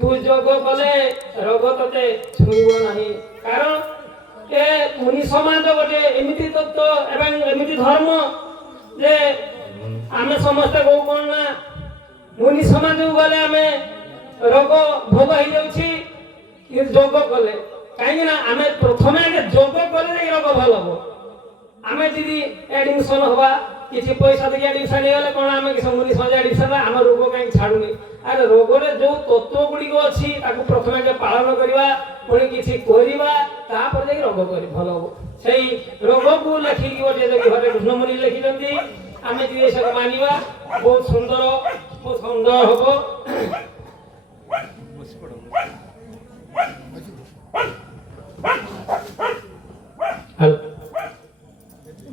तू जोग कले रोग तते छुईब नहीं। कारण ए मुनि समाज गोटे एमिति तत्व एवं एमिति धर्म जे आमे समस्त को कोन ना मुनि समाज गले आमे रोग भोग हो जाउछि कि जोग कले काहे ना आमे प्रथमे जोग कले रोग भल हो। आमे जदि एडमिशन होबा किसी पैसा देके एडमिशन गले कोन आमे कि मुनि समाज एडमिशन आम रोग कहीं छाड़ुनी। अरे रोग रे जो तत्व गुडी को अछि ताकू प्रथमे के पालन करबा पुणी किसी करबा तापर जे रोग करी भल हो। सेही रोग को लेखि कि गोटे जे घरे कृष्ण मुनि लेखि दंती आमे जे सब मानिबा बहुत सुंदर होबो।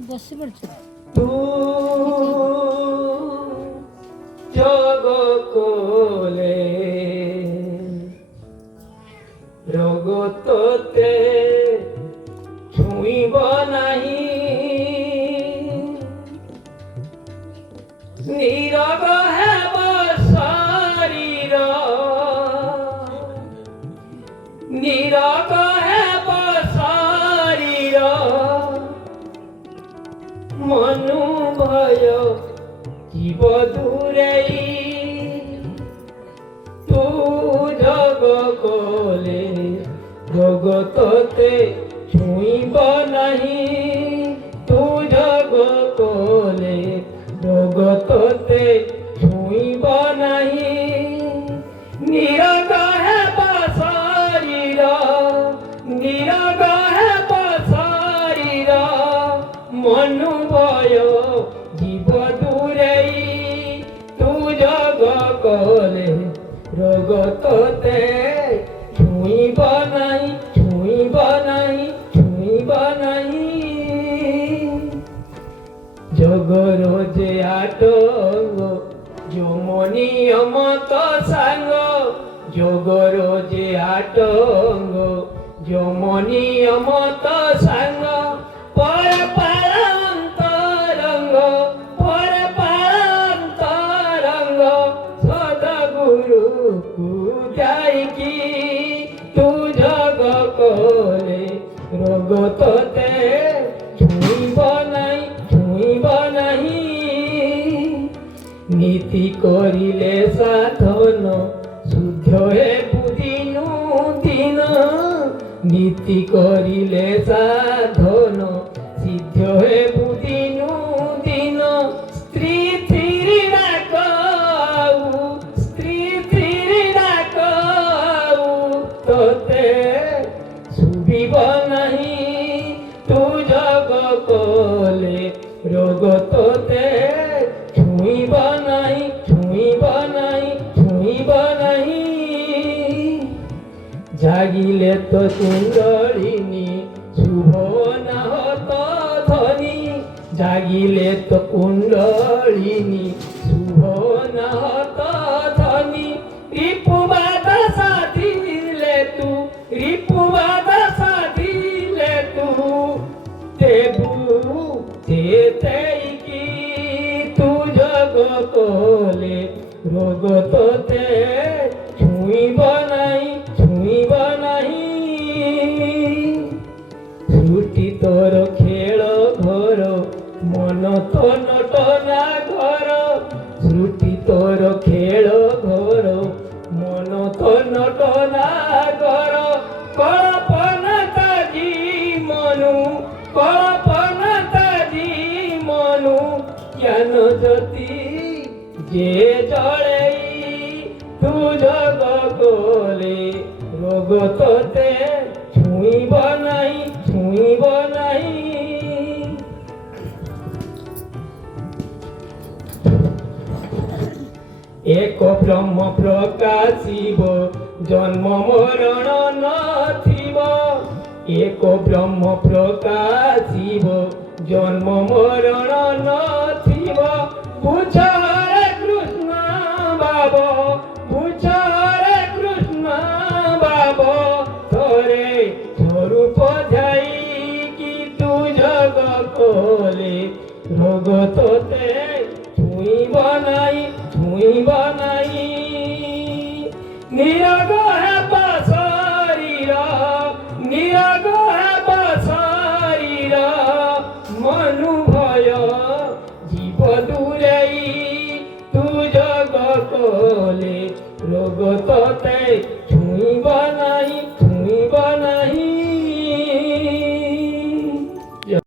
बसी पड़छ तू जोग कोले रोग तोते छुईब नहीं। नीरव हेब शरीर नीरव हेब शरीर मनु भय जीव दूरई। तू जग कोले रोग तोते छुईब नहीं। तू जग कोले रोग तोते छुईब नहीं। निरग हेब शरीर निरग हेब शरीर मनु भय जीव दूरई। तू जग कोले रोग तोते छुईब नहीं छुईब नहीं छुईब नहीं। जगर जे आटंग যমনি অমত সাঙ্গ যোগর যে আটঙ্গ যমনি অমত সাঙ্গ পর পান্তরঙ্গ পর পান্তরঙ্গ সদগুরু কু যাইকি তু জগ কোলে রোগ তোতে ছুঁইব নাই ছুঁইব নাই। নীতি করিলে সাধন শুদ্ধ হেবু দিনু দিন। নীতি করিলে সাধন সিদ্ধ হেবু দিনু দিন। স্ত্রী থিরি ডাকাউ স্ত্রী থিরি ডাকাউ তোতে শুভিব নাহি। তু জগ কোলে রোগ তোতে ছুঁইব নাই ছুঁইব নাই ছুঁইব নাই। জাগিলে তো কুণ্ডলিনী শুভ নাহত ধ্বনি। জাগিলে তো কুণ্ডলিনী শুভ নাহত ধ্বনি। রিপুবাদ সাধিলে তু রিপুবাদ সাধিলে তু দেবু চেতেইকি তু জগ কোলে রোগ তোতে ছুঁইব নাই ছুঁইব নাই। ছুটি তোর খেল ঘর মন তো নটনা ঘর। ছুটি তোর খেল ঘর মন তো নটনা ঘর। কল্পনা তাজি মনু কল্পনা তাজি মনু জ্ঞান জ্যোতি যে জড়েই। তু জগ কোলে রোগ তোতে ছুঁইব নাই ছুঁইব নাই। এক ব্রহ্ম প্রকাশিব জন্ম মরণ নথিব। এক ব্রহ্ম প্রকাশিব জন্ম মরণ নথিব। বুঝরে কৃষ্ণ বাব বুঝরে কৃষ্ণ বাব থরে স্বরূপ যাই কি তু জগ কোলে রোগ তোতে ছুঁইব নাই ছুঁইব নাই। নিরগ হেব শরীর নিরগ হেব শরীর মনু ভয় জীব দূরেই তু জগ কলে রোগ তো